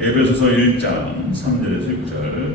에베소서 1장 3절에서 6절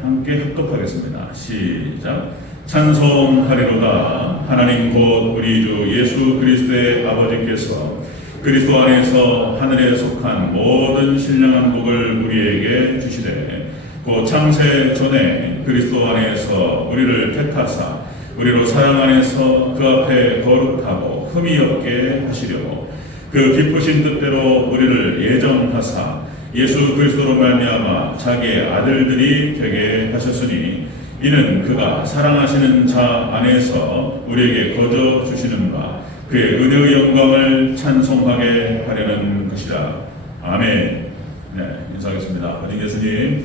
함께 합독하겠습니다. 시작. 찬송하리로다. 하나님 곧 우리 주 예수 그리스도의 아버지께서 그리스도 안에서 하늘에 속한 모든 신령한 복을 우리에게 주시되 곧 창세 전에 그리스도 안에서 우리를 택하사 우리로 사랑 안에서 그 앞에 거룩하고 흠이 없게 하시려고 그 기쁘신 뜻대로 우리를 예정하사 예수 그리스도로 말미암아 자기의 아들들이 되게 하셨으니 이는 그가 사랑하시는 자 안에서 우리에게 거저 주시는 바 그의 은혜의 영광을 찬송하게 하려는 것이라. 아멘. 네, 인사하겠습니다. 어디 예수님,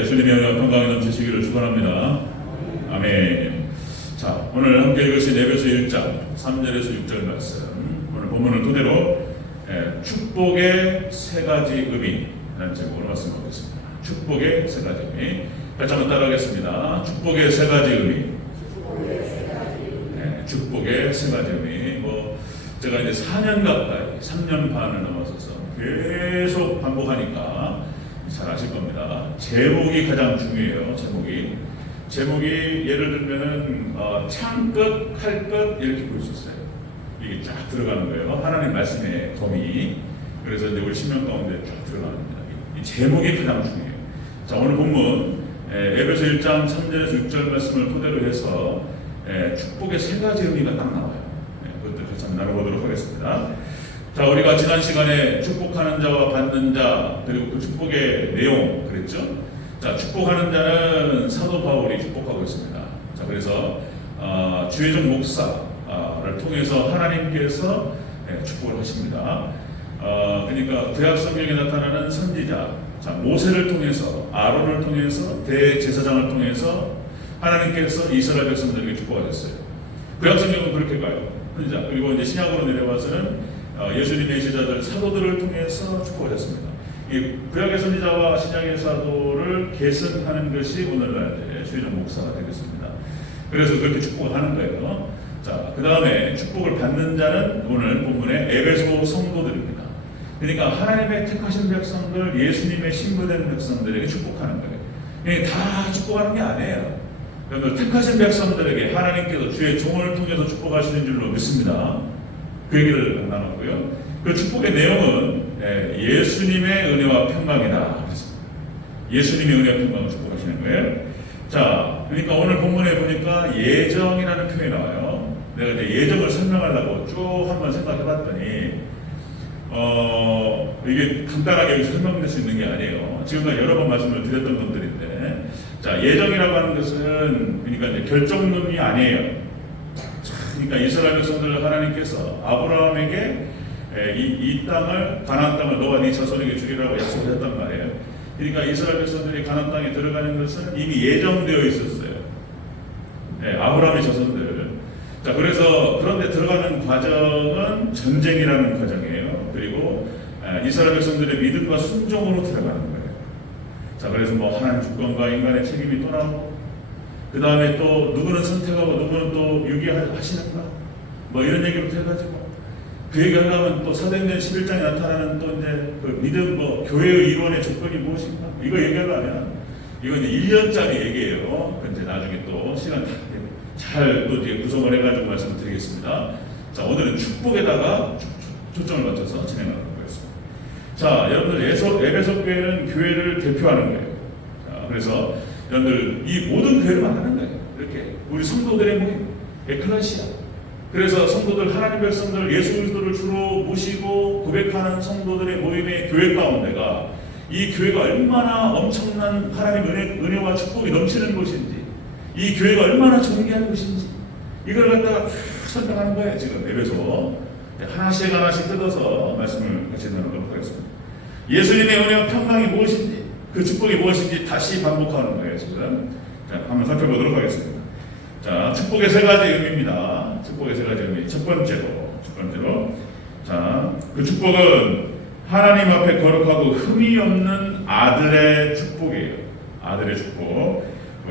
예수님의 은혜와 평강이 넘치시기를 축원합니다. 아멘. 자, 오늘 함께 읽으신 에베소 1장 3절에서 6절 말씀, 오늘 본문을 토대로 축복의 세 가지 의미라는 제목으로 말씀드리겠습니다. 축복의 세 가지 의미. 같이 한번 따라하겠습니다. 축복의 세 가지 의미. 축복의 세 가지 의미. 제가 이제 4년 가까이, 3년 반을 넘어서서 계속 반복하니까 잘 아실 겁니다. 제목이 가장 중요해요. 제목이 예를 들면은 창끝, 칼끝 이렇게 볼 수 있어요. 이게 쫙 들어가는 거예요. 하나님 말씀의 덤이. 그래서 이제 우리 신명 가운데 쫙 들어가는 겁니다. 이 제목이 가장 중요해요. 자, 오늘 본문 에베소 1장 3절에서 6절 말씀을 토대로 해서 축복의 세 가지 의미가 딱 나와요. 그것들 같이 한번 나눠보도록 하겠습니다. 자, 우리가 지난 시간에 축복하는 자와 받는 자 그리고 그 축복의 내용 그랬죠. 자, 축복하는 자는 사도 바울이 축복하고 있습니다. 자, 그래서 주혜정 목사를 통해서 하나님께서 축복을 하십니다. 그러니까 구약 성경에 나타나는 선지자, 자, 모세를 통해서, 아론을 통해서, 대제사장을 통해서 하나님께서 이스라엘 백성들에게 축복하셨어요. 구약 성경은 그렇게 가요. 자, 그리고 이제 신약으로 내려와서는 예수님의 제자들 사도들을 통해서 축복하셨습니다. 이 구약의 선지자와 신약의 사도를 계승하는 것이 오늘날 주혜정 목사가 되겠습니다. 그래서 그렇게 축복을 하는 거예요. 자, 그 다음에 축복을 받는 자는 오늘 본문의 에베소 성도들입니다. 그러니까 하나님의 택하신 백성들, 예수님의 신부된 백성들에게 축복하는 거예요. 다 축복하는 게 아니에요. 그러면 택하신 백성들에게 하나님께서 주의 종을 통해서 축복하시는 줄로 믿습니다. 그 얘기를 나눴고요. 그 축복의 내용은 예수님의 은혜와 평강이다. 예수님의 은혜와 평강을 축복하시는 거예요. 자, 그러니까 오늘 본문에 보니까 예정이라는 표현이 나와요. 내가 이제 예정을 설명하려고 쭉 한번 생각해봤더니 이게 간단하게 여기서 설명될 수 있는 게 아니에요. 지금까지 여러 번 말씀을 드렸던 것들인데, 자, 예정이라고 하는 것은 그러니까 이제 결정론이 아니에요. 그러니까 이스라엘 백성들 하나님께서 아브라함에게 이 땅을, 가나안 땅을 너와 네 자손에게 주리라고 약속했단 말이에요. 그러니까 이스라엘 백성들이 가나안 땅에 들어가는 것은 이미 예정되어 있었어요. 아브라함의 자손들. 자, 그래서 그런데 들어가는 과정은 전쟁이라는 과정이에요. 그리고 이스라엘 백성들의 믿음과 순종으로 들어가는 거예요. 자, 그래서 하나님 주권과 인간의 책임이 또 나오고, 그 다음에 또 누구는 선택하고 누구는 또 유기하시는가, 이런 얘기부터 해가지고 그 얘기하려면 또 사도행전 11장에 나타나는 또 이제 그 믿음 교회의 이론의 조건이 무엇인가, 이거 얘기하려면 이건 이제 1년짜리 얘기예요. 이제 나중에 또 시간 잘 또 이제 구성을 해가지고 말씀드리겠습니다. 자, 오늘은 축복에다가 초점을 맞춰서 진행하도록 하겠습니다. 자, 여러분들 에베소 교회는 교회를 대표하는 거예요. 자, 그래서 여러분들 이 모든 교회를 만나는 거예요. 이렇게 우리 성도들의 모임, 에클레시아. 그래서 성도들, 하나님 백성들, 예수 그리스도를 주로 모시고 고백하는 성도들의 모임의 교회 가운데가 이 교회가 얼마나 엄청난 하나님 은혜와 축복이 넘치는 곳인지, 이 교회가 얼마나 존귀한 곳인지, 이걸 갖다가 설명하는 거예요. 지금 에베소 하나씩 뜯어서 말씀을 같이 나누도록 하겠습니다. 예수님의 은혜와 평강이 무엇인지, 그 축복이 무엇인지 다시 반복하는 거예요. 지금 자, 한번 살펴보도록 하겠습니다. 자, 축복의 세 가지 의미입니다. 축복의 세 가지 의미. 첫 번째로 자, 그 축복은 하나님 앞에 거룩하고 흠이 없는 아들의 축복이에요. 아들의 축복.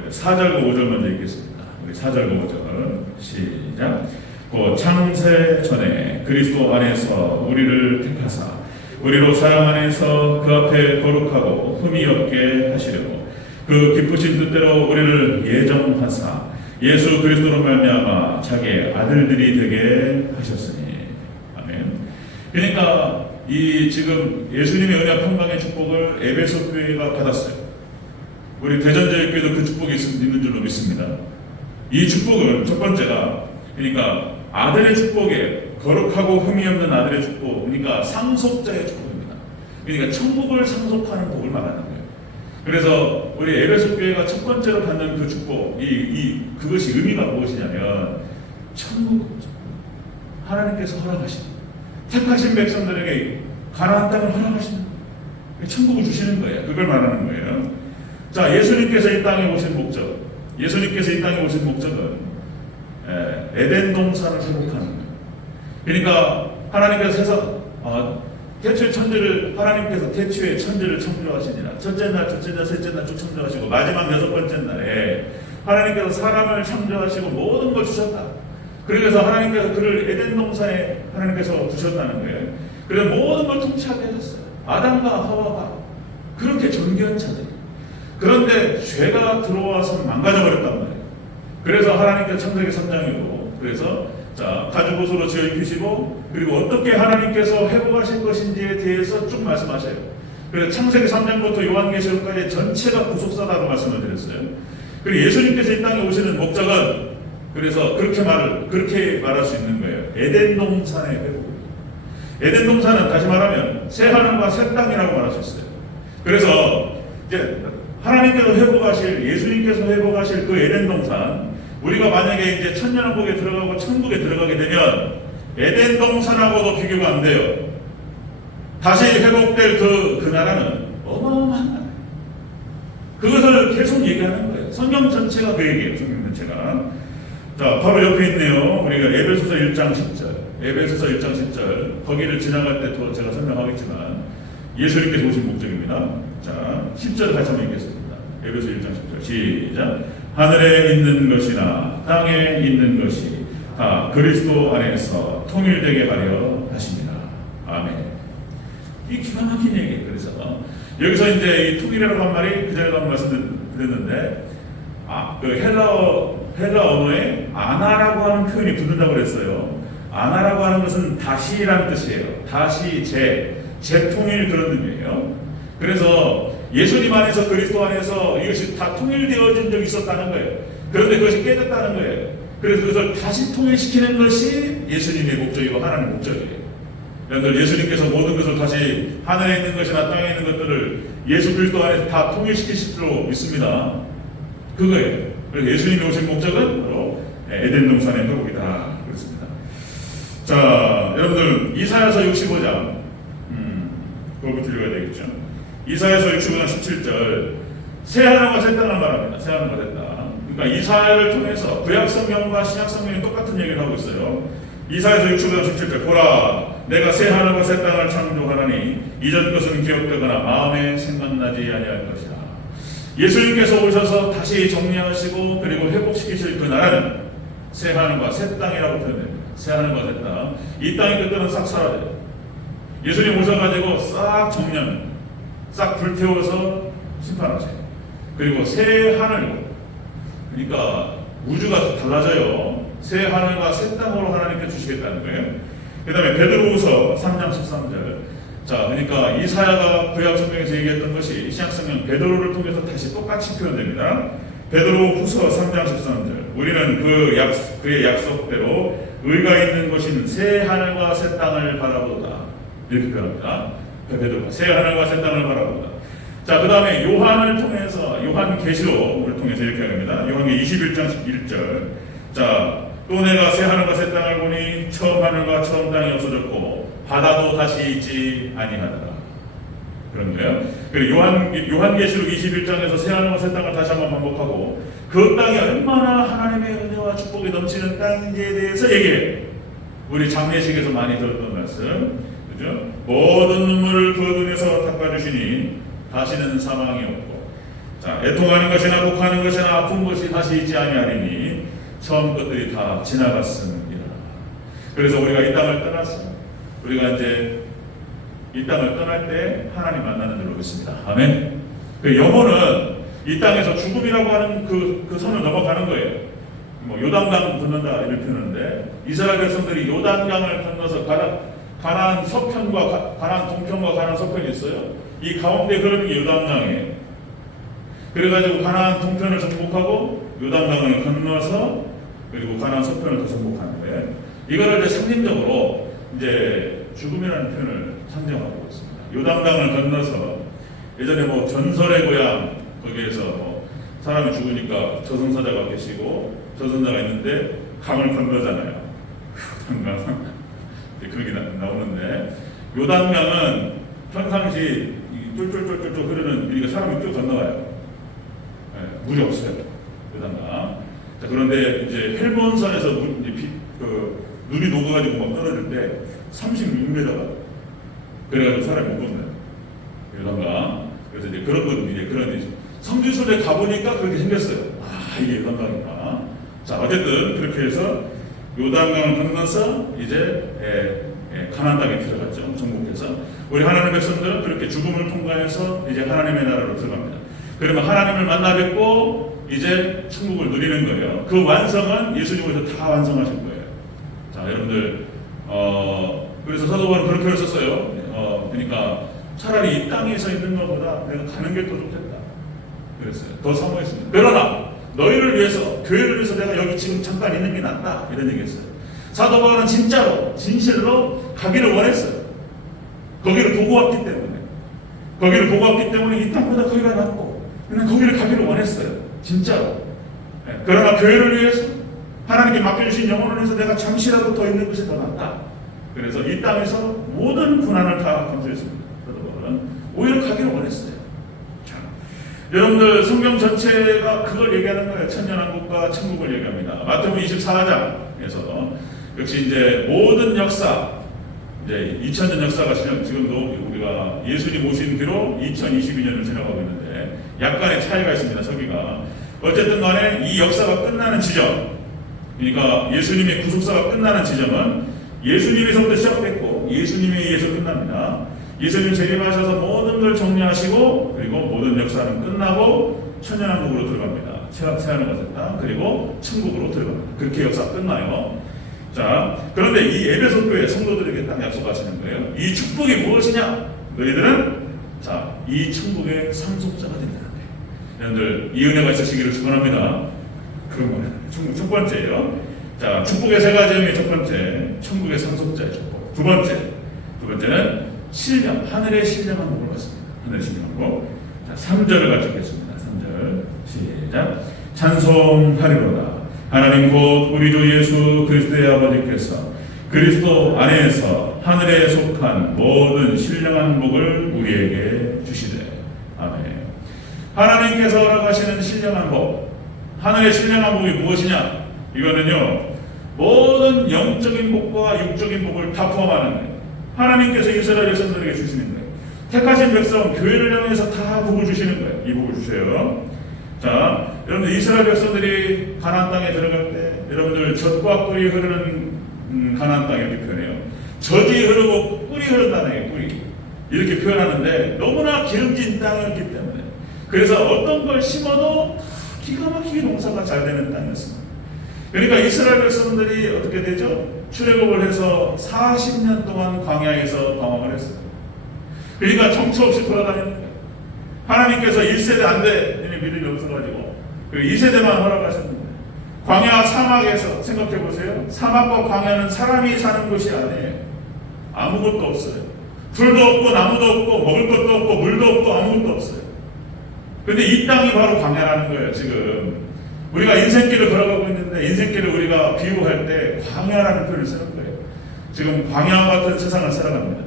4절과 5절 먼저 읽겠습니다. 우리 4절과 5절 시작. 그 창세 전에 그리스도 안에서 우리를 택하사 우리로 사랑 안에서 그 앞에 거룩하고 흠이 없게 하시려고 그 기쁘신 뜻대로 우리를 예정하사 예수 그리스도로 말미암아 자기의 아들들이 되게 하셨으니. 아멘. 그러니까 이 지금 예수님의 은혜와 평강의 축복을 에베소 교회가 받았어요. 우리 대전제일교회도 그 축복이 있는 줄로 믿습니다. 이 축복은 첫 번째가 그러니까 아들의 축복에 거룩하고 흠이 없는 아들의 축복, 그러니까 상속자의 축복입니다. 그러니까 천국을 상속하는 복을 말하는 거예요. 그래서 우리 에베소 교회가 첫 번째로 받는 그 축복, 그것이 의미가 무엇이냐면 천국, 하나님께서 허락하신 택하신 백성들에게 가나안 땅을 허락하시는 천국을 주시는 거예요. 그걸 말하는 거예요. 자, 예수님께서 이 땅에 오신 목적, 예수님께서 이 땅에 오신 목적은 에덴 동산을 회복하는 거예요. 그러니까 하나님께서 태초의 천지를 하나님께서 태초의 천지를 창조하시니라. 첫째 날, 둘째 날, 셋째 날 쭉 창조하시고 마지막 여섯 번째 날에 하나님께서 사람을 창조하시고 모든 걸 주셨다. 그래서 하나님께서 그를 에덴 동산에 하나님께서 두셨다는 거예요. 그래서 모든 걸 통치하게 하셨어요. 아담과 하와가 그렇게 존귀한 자들. 그런데 죄가 들어와서 망가져 버렸단 말이에요. 그래서 하나님께서 창세기 3장이고 그래서 가죽옷으로 지어 입히시고 그리고 어떻게 하나님께서 회복하실 것인지에 대해서 쭉 말씀하셔요. 그래서 창세기 3장부터 요한계시록까지 전체가 구속사다고 말씀을 드렸어요. 그리고 예수님께서 이 땅에 오시는 목적은 그래서 그렇게 말할 수 있는 거예요. 에덴 동산의 회복입니다. 에덴 동산은 다시 말하면 새 하늘과 새 땅이라고 말할 수 있어요. 그래서 이제 하나님께서 회복하실, 예수님께서 회복하실 그 에덴 동산, 우리가 만약에 이제 천년왕국에 들어가고 천국에 들어가게 되면 에덴 동산하고도 비교가 안 돼요. 다시 회복될 그 나라는 어마어마한 나라예요. 그것을 계속 얘기하는 거예요. 성경 전체가 그 얘기예요. 성경 전체가. 자, 바로 옆에 있네요. 우리가 에베소서 1장 10절. 에베소서 1장 10절. 거기를 지나갈 때 또 제가 설명하겠지만 예수님께서 오신 목적입니다. 자, 10절 다시 한번 읽겠습니다. 에베소 1장 10절. 시작. 하늘에 있는 것이나 땅에 있는 것이 다 그리스도 안에서 통일되게 하려 하십니다. 아멘. 이 기가 막힌 얘기예요. 그래서 여기서 이제 이 통일이라고 한 말이 그 전에도 한번 말씀드렸는데 그 헬라 언어에 아나라고 하는 표현이 붙는다고 그랬어요. 아나라고 하는 것은 다시라는 뜻이에요. 다시 재통일 그런 의미예요. 그래서 예수님 안에서 그리스도 안에서 이것이 다 통일되어진 적이 있었다는 거예요. 그런데 그것이 깨졌다는 거예요. 그래서 그것을 다시 통일시키는 것이 예수님의 목적이고 하나님의 목적이에요. 그러니까 예수님께서 모든 것을 다시 하늘에 있는 것이나 땅에 있는 것들을 예수 그리스도 안에서 다 통일시키실 줄로 믿습니다. 그거예요. 그래서 예수님이 오신 목적은 바로 에덴 동산의 회복이다. 그렇습니다. 자, 여러분들 이사야서 65장 그거부터 읽어야 되겠죠. 이사야서 65장 17절 새 하늘과 새 땅을 말합니다. 새 하늘과 새 땅. 그러니까 이사야를 통해서 구약성경과 신약성경이 똑같은 얘기를 하고 있어요. 이사야서 65장 17절 보라 내가 새 하늘과 새 땅을 창조하나니 이전 것은 기억되거나 마음에 생각나지 아니할 것이라. 예수님께서 오셔서 다시 정리하시고 그리고 회복시키실 그 나라는 새 하늘과 새 땅이라고 표현됩니다. 새 하늘과 새 땅. 이 땅의 끝들은 싹 사라져요. 예수님 오셔가지고 싹 정리합니다. 싹 불태워서 심판하세요. 그리고 새 하늘, 그러니까 우주가 달라져요. 새 하늘과 새 땅으로 하나님께 주시겠다는 거예요. 그 다음에 베드로후서 3장 13절. 자, 그러니까 이사야가 구약 성경에서 얘기했던 것이 신약 성경 베드로를 통해서 다시 똑같이 표현됩니다. 베드로후서 3장 13절. 우리는 그의 약속대로 의가 있는 곳인 새 하늘과 새 땅을 바라보다. 이렇게 표현합니다. 베드로가 새 하늘과 새 땅을 바라보다. 자, 그 다음에 요한을 통해서 요한계시록을 통해서 이렇게 합니다. 요한계 21장 1절. 자, 또 내가 새 하늘과 새 땅을 보니 처음 하늘과 처음 땅이 없어졌고 바다도 다시 있지 아니하더라. 그런 거예요. 그리고 요한계시록 21장에서 새 하늘과 새 땅을 다시 한번 반복하고 그 땅이 얼마나 하나님의 은혜와 축복이 넘치는 땅인지에 대해서 얘기해요. 우리 장례식에서 많이 들었던 말씀. 그죠? 모든 눈물을 그 눈에서 닦아주시니 다시는 사망이 없고 자, 애통하는 것이나 곡하는 것이나 아픈 것이 다시 있지 아니하리니 처음 것들이 다 지나갔습니다. 그래서 우리가 이 땅을 떠났어. 우리가 이제 이 땅을 떠날 때 하나님 만나는 일로 오겠습니다. 아멘. 그 영혼은 이 땅에서 죽음이라고 하는 그 선을 넘어가는 거예요. 뭐 요단강 건넌다 이렇게 표현하는데 이스라엘 백성들이 요단강을 건너서 가나안 서편과 가나안 동편과 가나안 서편이 있어요. 이 가운데 흐르는 게 요단강이에요. 그래가지고 가나안 동편을 정복하고 요단강을 건너서 그리고 가나안 서편을 더 정복하는데 이거를 이제 상징적으로 이제 죽음이라는 표현을 상징하고 있습니다. 요단강을 건너서 예전에 뭐 전설의 고향 거기에서 뭐 사람이 죽으니까 저승사자가 계시고 저승자가 있는데 강을 건너잖아요. 그렇게 나오는데 요단강은 평상시 쫄쫄쫄쫄 흐르는 우리가 사람이 쭉 건너가요. 물이 없어요. 요단강. 자, 그런데 이제 헬본선에서 눈이 녹아가지고 막 떨어질 때 36m가 그래가지고 사람이 못 건너요. 요단강. 그래서 이제 그런 건 이제 그런 성지순례 가보니까 그렇게 생겼어요. 아, 이게 요단강이구나. 자, 어쨌든 그렇게 해서 요단강을 건너서 이제 가나안 땅에 들어갔죠. 정복해서 우리 하나님의 백성들은 그렇게 죽음을 통과해서 이제 하나님의 나라로 들어갑니다. 그러면 하나님을 만나 뵙고 이제 천국을 누리는 거예요. 그 완성은 예수님께서 다 완성하신 거예요. 자, 여러분들 그래서 사도 바울은 그렇게 썼어요. 그러니까 차라리 이 땅에서 있는 것보다 내가 가는 게 더 좋겠다. 그랬어요. 더 사모했습니다. 그러나 너희를 위해서, 교회를 위해서 내가 여기 지금 잠깐 있는 게 낫다. 이런 얘기했어요. 사도 바울은 진짜로, 진실로 가기를 원했어요. 거기를 보고 왔기 때문에 이 땅보다 거기가 낫고 그냥 거기를 가기를 원했어요. 진짜로. 그러나 교회를 위해서 하나님께 맡겨주신 영혼을 위해서 내가 잠시라도 더 있는 것이 더 낫다. 그래서 이 땅에서 모든 고난을 다 감수했습니다. 사도 바울은 오히려 가기를 원했어요. 자, 여러분들 성경 전체가 그걸 얘기하는 거예요. 천년왕국과 천국을 얘기합니다. 마태복음 24장에서 역시 이제 모든 역사, 이제 2000년 역사가 지금도 우리가 예수님 오신 뒤로 2022년을 지나가고 있는데 약간의 차이가 있습니다. 서기가. 어쨌든 간에 이 역사가 끝나는 지점, 그러니까 예수님의 구속사가 끝나는 지점은 예수님에서부터 시작됐고 예수님에 의해서 끝납니다. 예수님 재림하셔서 모든 걸 정리하시고 그리고 모든 역사는 끝나고 천년왕국으로 들어갑니다. 새하늘과 땅 그리고 천국으로 들어갑니다. 그렇게 역사가 끝나요. 자, 그런데 이 에베소 교회 성도들에게 딱 약속하시는 거예요. 이 축복이 무엇이냐? 너희들은 자, 이 천국의 상속자가 된다는 거예요. 여러분들 이 은혜가 있으시기를 축원합니다. 그런 거예요. 첫 번째예요. 자, 축복의 세 가지 의미. 첫 번째, 천국의 상속자의 축복. 두 번째는 신령, 하늘의 신령한 복을 받습니다. 하늘의 신령한 복. 자, 3절을 같이 읽겠습니다. 3절 시작. 찬송하리로다. 하나님 곧 우리 주 예수 그리스도의 아버지께서 그리스도 안에서 하늘에 속한 모든 신령한 복을 우리에게 주시되. 아멘. 하나님께서 허락하시는 신령한 복, 하늘의 신령한 복이 무엇이냐? 이거는요, 모든 영적인 복과 육적인 복을 다 포함하는 거예요. 하나님께서 이스라엘 백성들에게 주시는 거예요. 택하신 백성, 교회를 향해서 다 복을 주시는 거예요. 이 복을 주세요. 자, 여러분들 이스라엘 백성들이 가나안 땅에 들어갈 때 여러분들 젖과 꿀이 흐르는 가나안 땅 이렇게 표현해요. 젖이 흐르고 꿀이 흐른다는 거예요. 꿀이 이렇게 표현하는데 너무나 기름진 땅이었기 때문에 그래서 어떤 걸 심어도 기가 막히게 농사가 잘 되는 땅이었습니다. 그러니까 이스라엘 백성들이 어떻게 되죠? 출애굽을 해서 40년 동안 광야에서 방황을 했어요. 그러니까 정처 없이 돌아다니는 거예요. 하나님께서 1세대 안 돼. 믿음이 없어가지고 그리고 2세대만 허락하셨는데 광야 사막에서 생각해보세요. 사막과 광야는 사람이 사는 곳이 아니에요. 아무것도 없어요. 불도 없고 나무도 없고 먹을 것도 없고 물도 없고 아무것도 없어요. 근데 이 땅이 바로 광야라는 거예요. 지금 우리가 인생길을 걸어가고 있는데 인생길을 우리가 비유할 때 광야라는 표현을 쓰는 거예요. 지금 광야 같은 세상을 살아갑니다.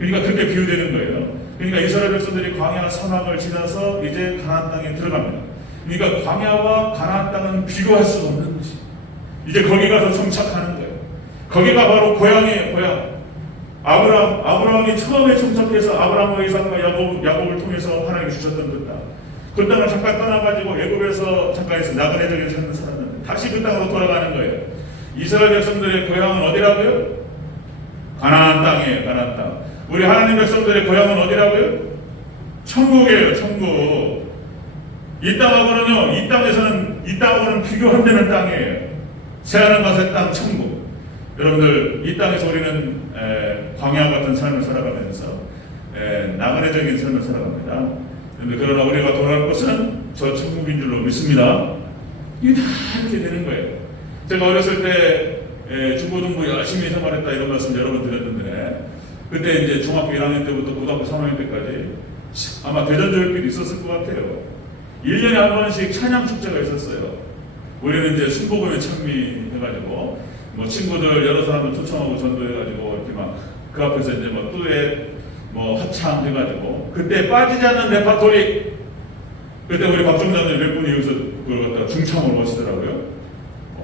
그러니까 그렇게 비유되는 거예요. 그러니까 이스라엘 백성들이 광야 사막을 지나서 이제 가나안 땅에 들어갑니다. 그러니까 광야와 가나안 땅은 비교할 수가 없는 것이. 이제 거기 가서 정착하는 거예요. 거기가 바로 고향이에요. 고향. 아브라함이 처음에 정착해서 아브라함과 이삭과 야곱을 통해서 하나님이 주셨던 그 땅. 그 땅을 잠깐 떠나가지고 애굽에서 잠깐 있어 나그네들이 사는 사람들 다시 그 땅으로 돌아가는 거예요. 이스라엘 백성들의 고향은 어디라고요? 가나안 땅이에요. 가나안 땅. 우리 하나님 백성들의 고향은 어디라고요? 천국이에요. 천국. 이 땅하고는요, 이 땅하고는 비교 안 되는 땅이에요. 새하늘과 새 땅 천국. 여러분들, 이 땅에서 우리는 광야 같은 삶을 살아가면서 나그네적인 삶을 살아갑니다. 그러나 우리가 돌아갈 곳은 저 천국인 줄로 믿습니다. 이게 다 이렇게 되는 거예요. 제가 어렸을 때 중고등부 열심히 생활했다 이런 말씀 여러 번 드렸는데, 그때 이제 중학교 1학년 때부터 고등학교 3학년 때까지 아마 대전교육비도 있었을 것 같아요. 1년에 한 번씩 찬양 축제가 있었어요. 우리는 이제 순복음에 참미해가지고 뭐 친구들 여러 사람들 초청하고 전도해가지고 이렇게 막 그 앞에서 이제 뭐 뚜에 뭐 합창 해가지고 그때 빠지지 않는 레파토리. 그때 우리 박종자님 몇 분이 여기서 그걸 갖다가 중창으로 하시더라고요.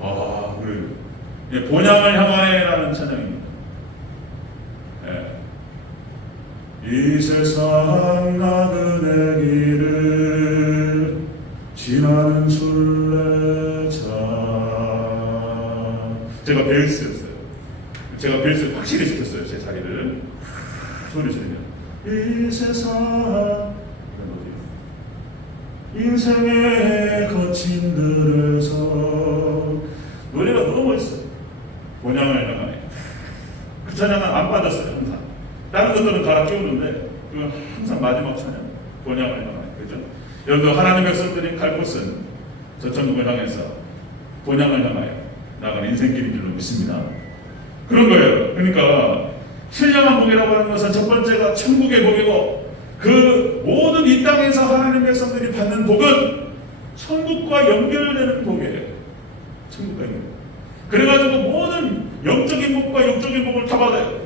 와, 그래. 본향을 향하여라는 찬양입니다. 이 세상 나그네 길을 지나는 순례자. 제가 베이스였어요. 제가 베이스 확실히 시켰어요. 제 자리를 소리 지르면 이 세상 인생의 거친 들에서 노래가 너무 멋있어요. 본향을 향하여. 그 찬양은 안 빠졌어요. 항상 다른 것들은 갈아 끼우는데 그건 항상 마지막 찬양 본향을 향하여. 그죠? 여러분도 하나님 백성들이 갈 곳은 저 천국을 향해서 본향을 향하여 나가는 인생길인 줄로 믿습니다. 그런 거예요. 그러니까 신령한 복이라고 하는 것은 첫 번째가 천국의 복이고, 그 모든 이 땅에서 하나님 백성들이 받는 복은 천국과 연결되는 복이에요. 천국과 연결. 그래가지고 모든 영적인 복과 육적인 복을 다 받아요.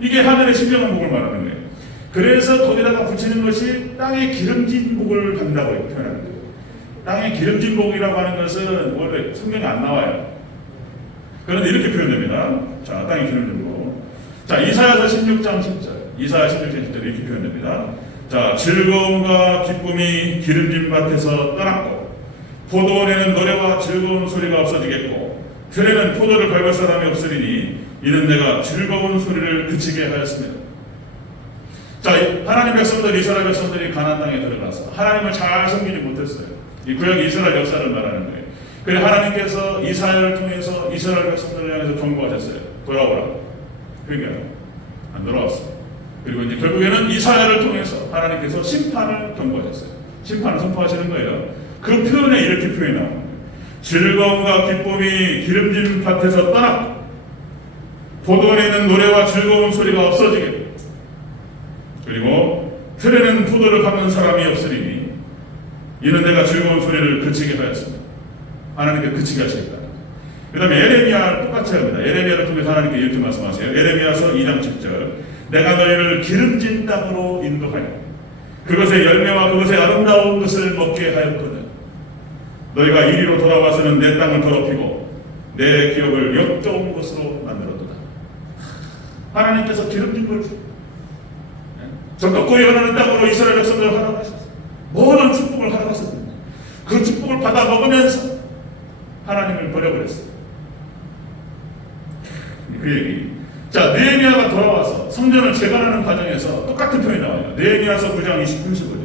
이게 하늘의 신령한 복을 말하는 거예요. 그래서 거기다가 붙이는 것이 땅의 기름진 복을 받는다고 표현하는 거예요. 땅의 기름진 복이라고 하는 것은 원래 성경에 안 나와요. 그런데 이렇게 표현됩니다. 자, 땅의 기름진 복. 자, 이사야서 16장 10절. 이사야 16장 10절 이렇게 표현됩니다. 자, 즐거움과 기쁨이 기름진 밭에서 떠났고, 포도원에는 노래와 즐거운 소리가 없어지겠고, 들에는 포도를 밟을 사람이 없으리니 이는 내가 즐거운 소리를 그치게 하였습니다. 자, 하나님 백성들, 이스라엘 백성들이 가나안 땅에 들어가서 하나님을 잘 섬기지 못했어요. 이 구약 이스라엘 역사를 말하는 거예요. 그래서 하나님께서 이사야를 통해서 이스라엘 백성들을 향해서 경고하셨어요. 돌아오라. 그러니까 안 돌아왔어요. 그리고 이제 결국에는 이사야를 통해서 하나님께서 심판을 경고하셨어요. 심판을 선포하시는 거예요. 그 표현에 이렇게 표현합니다. 즐거움과 기쁨이 기름진 밭에서 떠났고, 포도원에는 노래와 즐거운 소리가 없어지게, 그리고 틀에는 포도를 밟는 사람이 없으리니 이는 내가 즐거운 소리를 그치게 하였습니다. 하나님께 그치게 하시겠다. 그 다음에 에레미야 똑같이 합니다. 에레미야를 통해서 하나님께 이렇게 말씀하세요. 에레미야서 2장 10절. 내가 너희를 기름진 땅으로 인도하여 그것의 열매와 그것의 아름다운 것을 먹게 하였거든. 너희가 이리로 돌아와서는 내 땅을 더럽히고 내 기업을 역겨운 것으로 만들었도다. 하나님께서 기름진 걸 적극 거여하는 땅으로 이스라엘 백성들을 허락하셨어요. 모든 축복을 허락하셨는데 그 축복을 받아 먹으면서 하나님을 버려버렸어요. 그 얘기. 자, 느헤미야가 돌아와서 성전을 재건하는 과정에서 똑같은 표현이 나와요. 느헤미야서 9장 29절.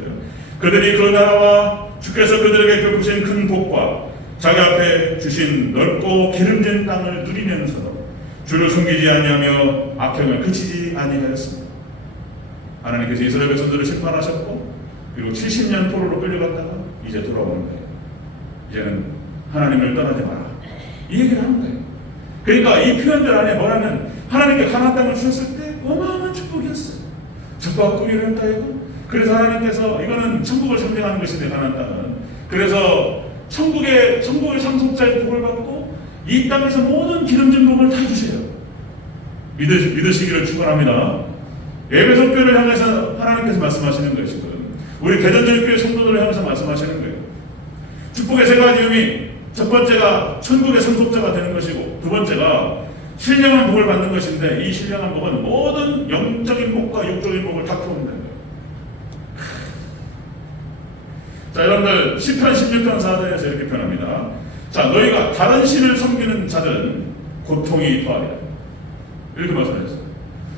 그들이 그 나라와 주께서 그들에게 베푸신 큰 복과 자기 앞에 주신 넓고 기름진 땅을 누리면서도 주를 숨기지 아니하며 악행을 그치지 아니하였습니다. 하나님께서 이스라엘 백성들을 심판하셨고, 그리고 70년 포로로 끌려갔다가 이제 돌아오는 거예요. 이제는 하나님을 떠나지 마라. 이 얘기를 하는 거예요. 그러니까 이 표현들 안에 뭐라면 하나님께 가나안 땅을 주셨을 때 어마어마한 축복이었어요. 적과 꾸리를 따이고, 그래서 하나님께서 이거는 천국을 상징하는 것인데, 가나안 땅은 그래서 천국의 상속자의 복을 받고 이 땅에서 모든 기름진 복을 다 주세요. 믿으시기를 축원합니다. 에베소 교회를 향해서 하나님께서 말씀하시는 것이거든요. 우리 대전제일교회 성도들을 향해서 말씀하시는 거예요. 축복의 세 가지 의미. 첫 번째가 천국의 상속자가 되는 것이고, 두 번째가 신령한 복을 받는 것인데, 이 신령한 복은 모든 영적인 복과 육적인 복을 다 풀어온다는 거예요. 자, 여러분들 시편 16편 4절에서 이렇게 표현합니다. 자, 너희가 다른 신을 섬기는 자들은 고통이 더하리라. 이렇게 말씀하셨어요.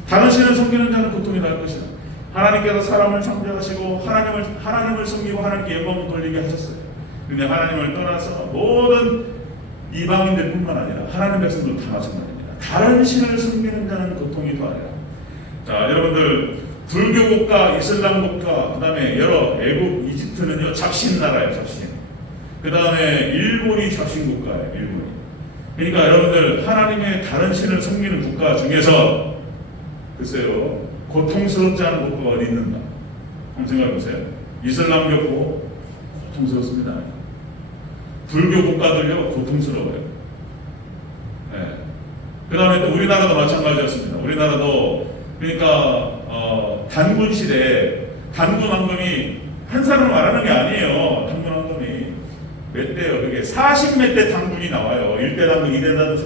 다른 신을 섬기는 자는 고통이 날 것이다. 하나님께서 사람을 창조하시고 하나님을 섬기고 하나님께 영광을 돌리게 하셨어요. 근데 하나님을 떠나서 모든 이방인들 뿐만 아니라 하나님 백성도 다 마찬가지입니다. 다른 신을 섬기는 자는 고통이 더하리라. 자, 여러분들 불교 국가, 이슬람 국가, 그 다음에 여러 애국, 이집트는요 잡신 나라예요. 잡신. 그 다음에 일본이 잡신 국가예요. 일본이. 그러니까 여러분들 하나님의 다른 신을 섬기는 국가 중에서 글쎄요 고통스럽지 않은 국가가 어디 있는가 한번 생각해 보세요. 이슬람교 고통스럽습니다. 불교 국가들요 고통스러워요. 네. 그 다음에 또 우리나라도 마찬가지였습니다. 우리나라도 그러니까 단군 시대에 단군 황금이 한 사람을 말하는 게 아니에요. 단군 황금이 몇 대요? 그게 40몇 대 단군이 나와요. 1대 단군, 2대 단군,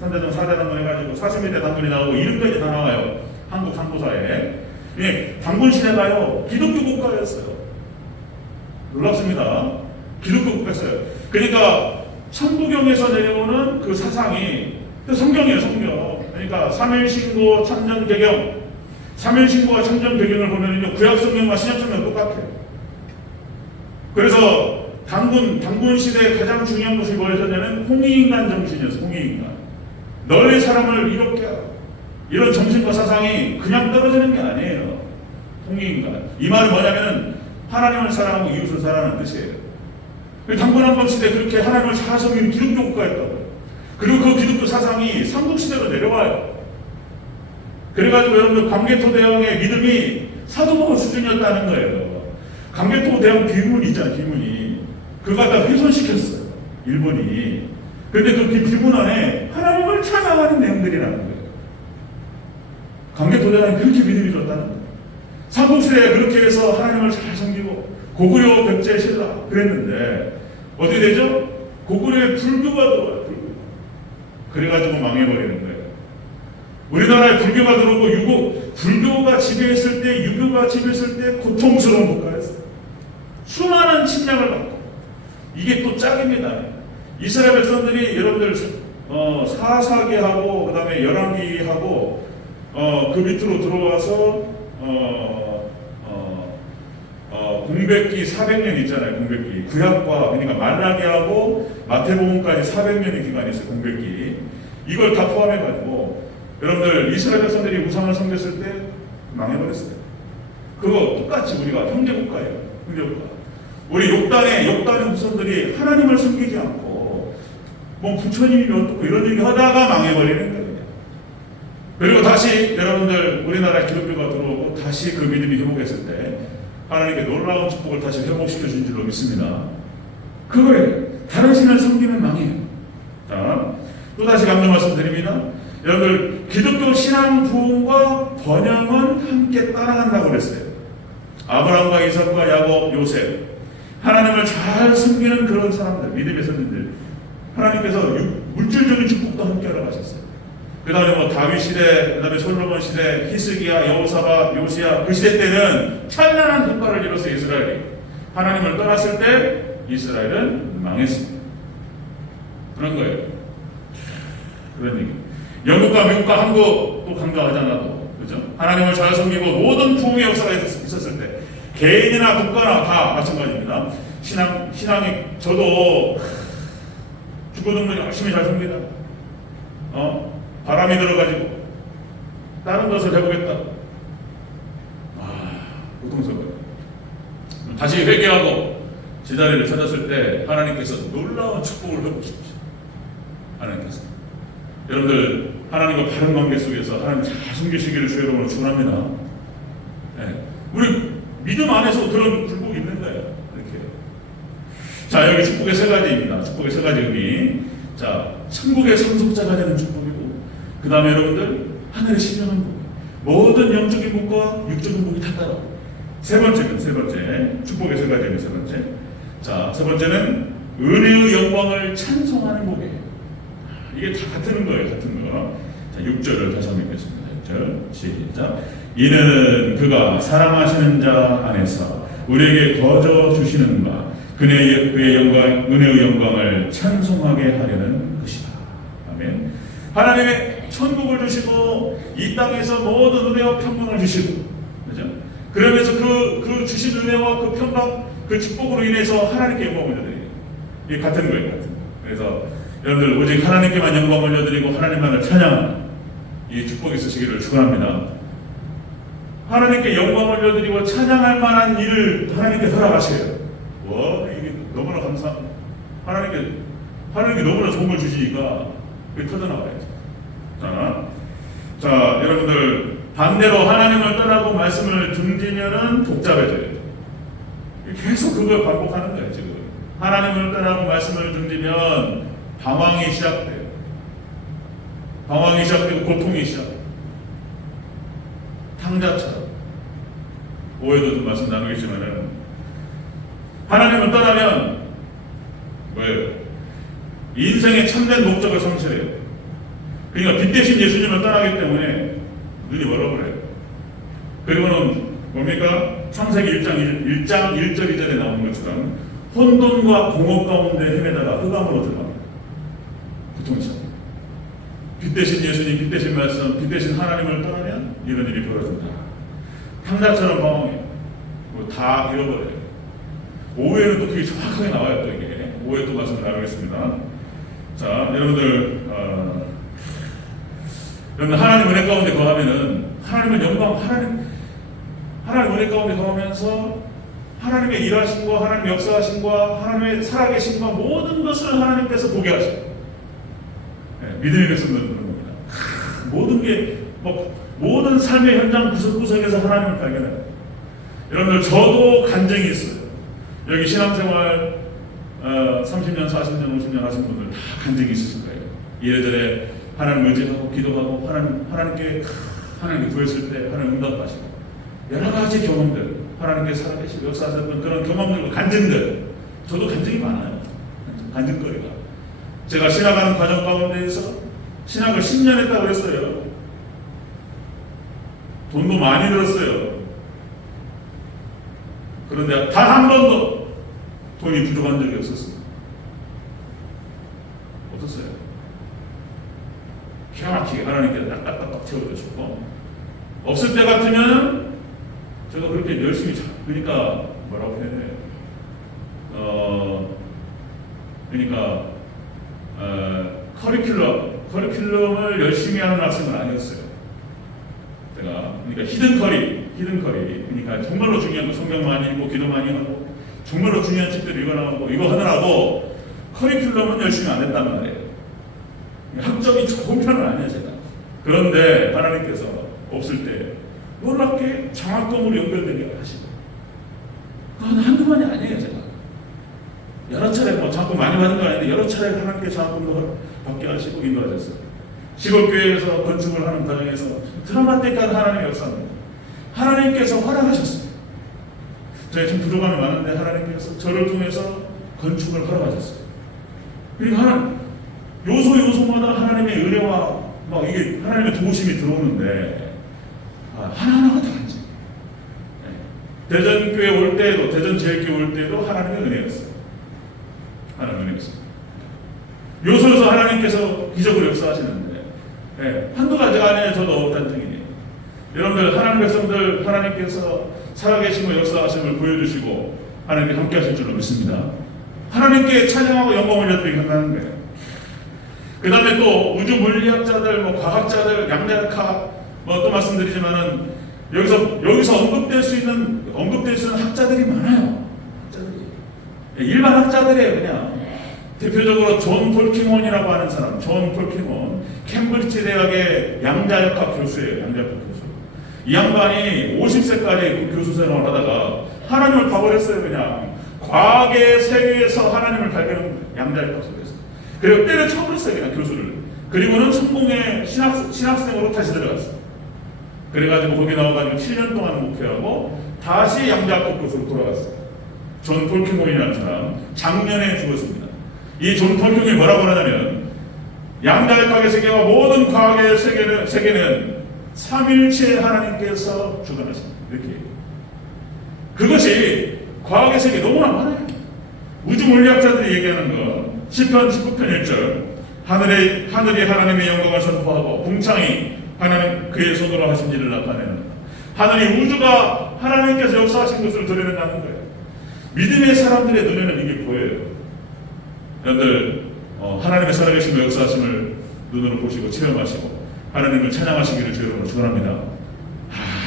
3대 단군, 4대 단군 해가지고 40몇 대 단군이 나오고 이름까지 다 나와요. 한국 상고사에. 예, 단군 시대가요 기독교 국가였어요. 놀랍습니다. 기독교 국가였어요. 그러니까 천부경에서 내려오는 그 사상이 성경이에요. 성경. 그러니까 삼일신고 참전배경, 삼일신고와 참전배경을 보면요 구약성경과 신약성경 똑같아요. 그래서 단군 시대의 가장 중요한 것이 뭐였냐면 홍익인간 정신이었어요. 홍익인간. 널리 사람을 이롭게 하고 이런 정신과 사상이 그냥 떨어지는 게 아니에요. 홍익인간. 이 말은 뭐냐면 하나님을 사랑하고 이웃을 사랑하는 뜻이에요. 단군 시대 그렇게 하나님을 잘 섬기는 기독교 국가였다고요. 그리고 그 기독교 사상이 삼국시대로 내려와요. 그래가지고 여러분들 광개토 대왕의 믿음이 사도바울 수준이었다는 거예요. 광개토 대왕 비문이 있잖아요. 비문이. 그거 갖다 훼손시켰어요. 일본이. 근데 그 비문 안에 하나님을 찬양하는 내용들이라는 거예요. 광개토 대왕이 그렇게 믿음이 좋다는 거예요. 삼국시대에 그렇게 해서 하나님을 잘 섬기고 고구려 백제 신라 그랬는데 어떻게 되죠? 고구려에 불교가 들어와요. 불교. 그래가지고 망해버리는 거예요. 우리나라에 불교가 들어오고 불교가 지배했을 때, 유교가 지배했을 때 고통스러운 국가였어요. 수많은 침략을 받고 이게 또 짝입니다. 이스라엘 백성들이 여러분들 사사기하고 그 다음에 열왕기하고 그 밑으로 들어와서 공백기 400년 있잖아요. 공백기 구약과 그러니까 말라기하고 마태복음까지 400년의 기간이 있어요. 공백기 이걸 다 포함해가지고 여러분들 이스라엘 백성들이 우상을 섬겼을 때 망해버렸어요. 그거 똑같이 우리가 형제국가예요. 형제국가. 우리 욕단의 후손들이 하나님을 섬기지 않고 뭐 부처님이 어떻고 이런 얘기 하다가 망해버리는 거예요. 그리고 다시 여러분들 우리나라 기독교가 들어오고 다시 그 믿음이 회복했을 때 하나님께 놀라운 축복을 다시 회복시켜 준 줄로 믿습니다. 그거예요. 다른 신을 섬기면 망해요. 자, 또 다시 강조 말씀드립니다. 여러분들 기독교 신앙 부흥과 번영은 함께 따라간다고 그랬어요. 아브라함과 이삭과 야곱, 요셉 하나님을 잘 섬기는 그런 사람들, 믿음의 선진들 하나님께서 물질적인 축복도 함께 하러 가셨어요. 그 다음에 뭐 다윗 시대, 그 다음에 솔로몬 시대, 히스기야, 여호사밧, 요시야 그 시대 때는 찬란한 효과를 이뤘어요. 이스라엘이 하나님을 떠났을 때 이스라엘은 망했습니다. 그런 거예요. 그런 얘기. 영국과 미국과 한국도 강조하잖아도 그죠? 하나님을 잘 섬기고 모든 부흥의 역사가 있었을 때 개인이나 국가나 다 마찬가지입니다. 신앙이 저도 죽어든 열심히 잘 섬기다. 바람이 들어가지고 다른 것을 해보겠다. 고통스러워요. 다시 회개하고 제자리를 찾았을 때 하나님께서 놀라운 축복을 회복시키죠. 하나님께서 여러분들 하나님과 바른 관계 속에서 하나님 잘 섬기시기를 주의 이름으로 축원합니다. 네. 우리 믿음 안에서 그런 굴복이 있는 거예요. 이렇게. 자, 여기 축복의 세 가지입니다. 축복의 세 가지 의미. 자, 천국의 상속자가 되는 축복이고, 그 다음에 여러분들 하늘의 신령한 복, 모든 영적인 복과 육적인 복이 다 따라오고. 세 번째 축복의 세 가지입니다. 세 번째. 자, 세 번째는 은혜의 영광을 찬송하는 복이에요. 이게 다 같은 거예요. 같은 거. 자, 6절을 다시 한번 읽겠습니다. 6절 시작. 이는 그가 사랑하시는 자 안에서 우리에게 거저 주시는 바 그의 영광, 은혜의 영광을 찬송하게 하려는 것이다. 아멘. 하나님의 천국을 주시고 이 땅에서 모든 은혜와 평강을 주시고, 그죠? 그러면서 그 주신 은혜와 그 평강, 그 축복으로 인해서 하나님께 영광을 올려드려요. 이게 같은 거예요, 같은 거. 그래서 여러분들 오직 하나님께만 영광을 올려드리고 하나님만을 찬양하는 이 축복이 있으시기를 축원합니다. 하나님께 영광을 올려드리고 찬양할 만한 일을 하나님께 허락하셔요. 와, 이게 너무나 감사합니다. 하나님께 너무나 좋은 걸 주시니까 그게 터져나와야죠. 자, 여러분들 반대로 하나님을 떠나고 말씀을 등지면은 복잡해져요. 계속 그걸 반복하는 거예요, 지금. 하나님을 떠나고 말씀을 등지면 방황이 시작돼요. 방황이 시작되고 고통이 시작돼요. 탕자처럼. 오해도 좀 말씀 나누겠지만은, 하나님을 떠나면 뭐예요? 인생의 참된 목적을 성취해요. 그러니까 빛 대신 예수님을 떠나기 때문에 눈이 멀어버려요. 그리고는 뭡니까? 창세기 1장 1절 2절에 나오는 것처럼 혼돈과 공허 가운데 헤매다가 흑암으로 들어갑니다. 고통이 시작합니다. 빛 대신 예수님, 빛 대신 말씀, 빛 대신 하나님을 떠나면 이런 일이 벌어진다. 탕자처럼 방황해요. 다 잃어버려요. 오해는 또 그게 정확하게 나와요. 또 이게 오해 또 말씀을 나누겠습니다. 자, 여러분들 하나님 은혜 가운데 거하면은 하나님의 영광, 하나님 은혜 가운데 거하면서 하나님의 일하심과 하나님의 역사하심과 하나님의 살아계심과 모든 것을 하나님께서 보게 하셔요. 믿음의 백성들은 그런 겁니다. 모든 삶의 현장 구석구석에서 하나님을 발견해요. 여러분들 저도 간증이 있어요. 여기 신앙생활 30년, 40년, 50년 하신 분들 다 간증이 있으실 거예요. 이래저래 하나님 의지하고 기도하고 하나님께 구했을 때 하나님 응답하시고 여러 가지 경험들, 하나님께 살아계시고 역사하셨던 그런 경험들과 간증들, 저도 간증이 많아요. 간증거리가. 제가 신학하는 과정 가운데에서 신학을 10년 했다고 했어요. 돈도 많이 들었어요. 그런데 단 한 번도 돈이 부족한 적이 없었습니다. 어떻어요? 기가 막히게 하나님께서 딱딱딱 채워주시고, 없을 때 같으면 제가 그렇게 열심히 그러니까 뭐라고 해야 돼요? 커리큘럼을 열심히 하는 학생은 아니었어요. 그러니까 히든커리. 그러니까 정말로 중요한 거 성경 많이 읽고 기도 많이 하고 정말로 중요한 책들 읽어나가고 이거 하느라고 커리큘럼은 열심히 안 했단 말이에요. 학점이 좋은 편은 아니에요, 제가. 그런데 하나님께서 없을 때 놀랍게 장학금으로 연결되게 하시고, 그건 한두 번이 아니에요, 제가. 여러 차례 장학금 많이 받은 거 아닌데 여러 차례 하나님께 장학금도 받게 하시고 인도하셨어요. 시골교회에서 건축을 하는 과정에서 드라마틱한 하나님의 역사입니다. 하나님께서 허락하셨어요. 제가 지금 부족함이 많은데 하나님께서 저를 통해서 건축을 허락하셨어요. 그러니까 요소마다 하나님의 은혜와 이게 하나님의 도우심이 들어오는데 하나하나가 다 간지. 대전교회 올 때도, 대전제일교회 올 때도 하나님의 은혜였어요. 하나님의 은혜였어요. 요소에서 하나님께서 기적을 역사하시는데 한두 가지가 아니에요. 저도 단증이에요. 여러분들 하나님 백성들 하나님께서 살아계심을 역사하심을 보여주시고 하나님께 함께 하실 줄로 믿습니다. 하나님께 찬양하고 영광을 올려드리기 한다는 거예요. 그 다음에 또 우주 물리학자들, 과학자들, 양자역학 또 말씀드리지만은 여기서 언급될 수 있는 학자들이 많아요. 학자들이 일반 학자들이에요. 그냥 대표적으로 존 폴킹원이라고 하는 사람, 존 폴킹원, 캠브리지 대학의 양자역학 교수예요. 양자역학 교수. 이 양반이 50세까지 교수 생활을 하다가 하나님을 봐버렸어요. 그냥 과학의 세계에서 하나님을 발견한 양자역학 속에서. 그리고 때려쳐버렸어요. 그냥 교수를. 그리고는 성공의 신학생으로 다시 들어갔어요. 그래가지고 거기 나와가지고 7년 동안 목회하고 다시 양자역학 교수로 돌아갔어요. 존 폴킹원이라는 사람, 작년에 죽었습니다. 이 존 폴킹원이 뭐라고 하냐면 양자역학의 세계와 모든 과학의 세계는 삼일체 하나님께서 주관하십니다. 이렇게. 그것이 과학의 세계 너무나 많아요. 우주 물리학자들이 얘기하는 거 시편 19편 1절 하늘이 하나님의 영광을 선포하고 궁창이 하나님 그의 손으로 하신 일을 나타내는, 하늘이 우주가 하나님께서 역사하신 것을 드러낸다는 거예요. 믿음의 사람들의 눈에는 이게 보여요. 여러분들 하나님의 살아계심과 역사하심을 눈으로 보시고 체험하시고 하나님을 찬양하시기를 주여로 축원합니다.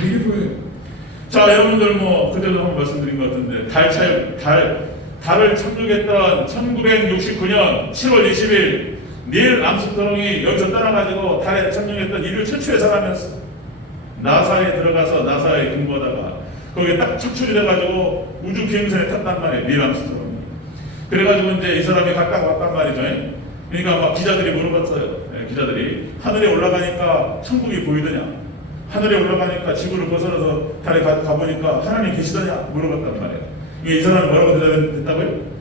이게 보여요. 자, 여러분들 그때도 한번 말씀드린 것 같은데 달을 착륙했던 1969년 7월 20일 닐 암스트롱이 여기서 떠나가지고 달에 착륙했던 인류 최초의 사람이었어. 나사에 들어가서 나사에 근무하다가 거기에 딱 착출이 돼가지고 우주 비행선에 탔단 말이에요. 닐 암스트롱이. 그래가지고 이제 이 사람이 갔다가 왔단 말이죠. 그러니까 막 기자들이 물어봤어요. 기자들이 하늘에 올라가니까 천국이 보이더냐, 하늘에 올라가니까 지구를 벗어나서 달에 가보니까 하나님 계시더냐 물어봤단 말이에요. 이게 이 사람이 뭐라고 대답했다고요?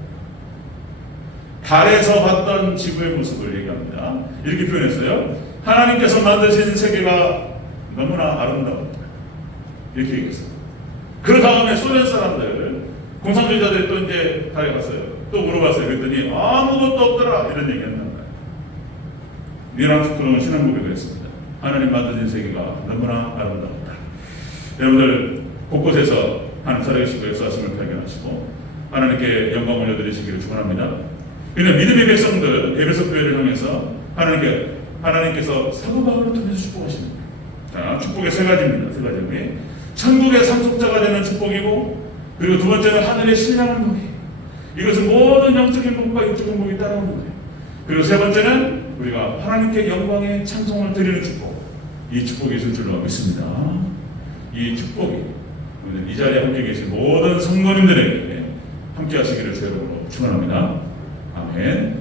달에서 봤던 지구의 모습을 얘기합니다. 이렇게 표현했어요. 하나님께서 만드신 세계가 너무나 아름다웠다. 이렇게 얘기했어요. 그 다음에 소련 사람들, 공산주의자들이 또 이제 달에 갔어요. 또 물어봤어요. 그랬더니 아무것도 없더라. 이런 얘기 한단 말이에요. 닐 암스트롱은 신앙 고백을 했습니다. 하나님 만드신 세계가 너무나 아름다웠다. 여러분들 곳곳에서 하나님 살아계시고 역사하심을 발견하시고 하나님께 영광 올려드리시기를 축원합니다. 그런데 믿음의 백성들 에베소 교회를 향해서 하나님께서 사도 바울을 통해서 축복하십니다. 자, 축복의 세 가지입니다. 세 가지. 천국의 상속자가 되는 축복이고, 그리고 두 번째는 하늘의 신령한 복이. 이것은 모든 영적인 복과 육적인 복이 따라오는 거예요. 그리고 세 번째는 우리가 하나님께 영광의 찬송을 드리는 축복. 이 축복이 있을 줄로 믿습니다. 이 축복이 이 자리에 함께 계신 모든 성도님들에게 함께 하시기를 주의 이름으로 축원합니다. 아멘.